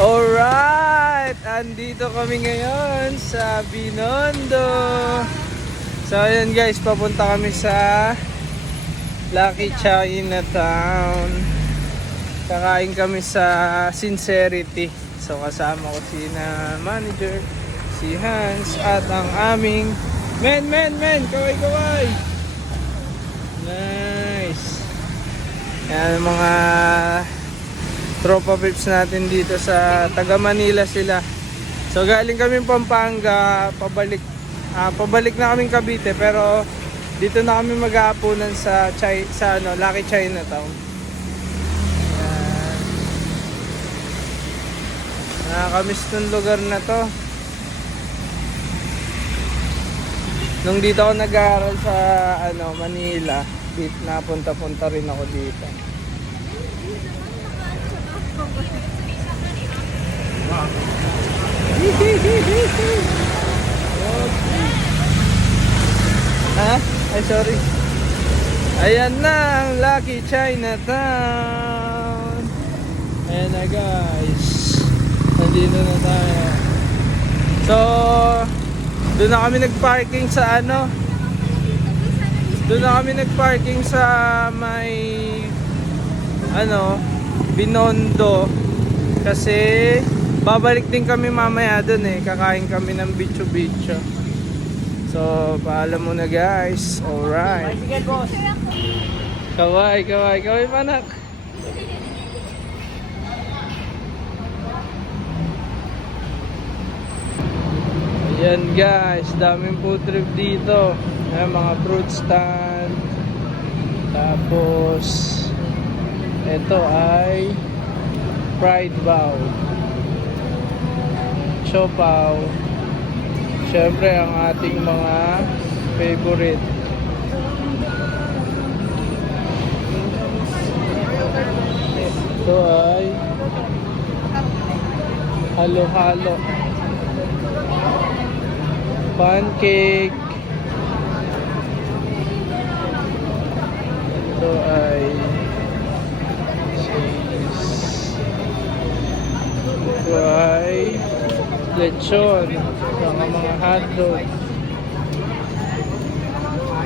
Alright! Andito kami ngayon sa Binondo. So ayun guys, papunta kami sa Lucky Chinatown. Kakain kami sa Sincerity. So kasama ko si manager, si Hans, at ang aming men! Kaway! Nice! Yan mga tropa pips natin dito sa taga Manila sila. So galing kami Pampanga, pabalik na kaming Cavite, pero dito na kami mag-aapunan sa Lucky Chinatown. Yan. Nakakamiss tong lugar na to. Nung dito ako nag-aaral sa Manila, dito napunta-punta rin ako dito. Ha? Ay, sorry. Ayan na ang Lucky Chinatown. Ayan na guys. Nandito na tayo. So, doon na kami nag-parking sa Doon na kami nag-parking sa may Binondo. Kasi babalik din kami mamaya dun kakain kami ng bicho. So paalam muna guys. Alright. Kaway panak. Ayan guys, daming food trip dito. Ayan, mga fruit stand. Tapos ito ay fried bao, siopaw, syempre ang ating mga favorite. Ito ay halo-halo, pancake. Ito ay ito ay lechon, mga hotdog.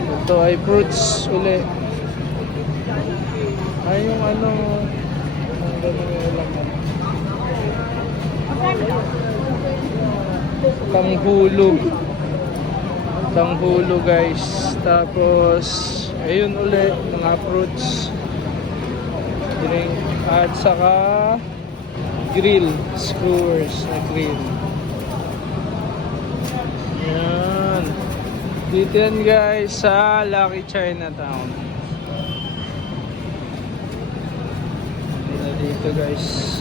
Ito ay fruits uli. Ay yung ang ganun yung laman. Tanghulo guys. Tapos ayun uli, mga fruits, drink, at saka grill, skewers na grill. Yan. Dito yan guys sa Lucky Chinatown. Dito guys.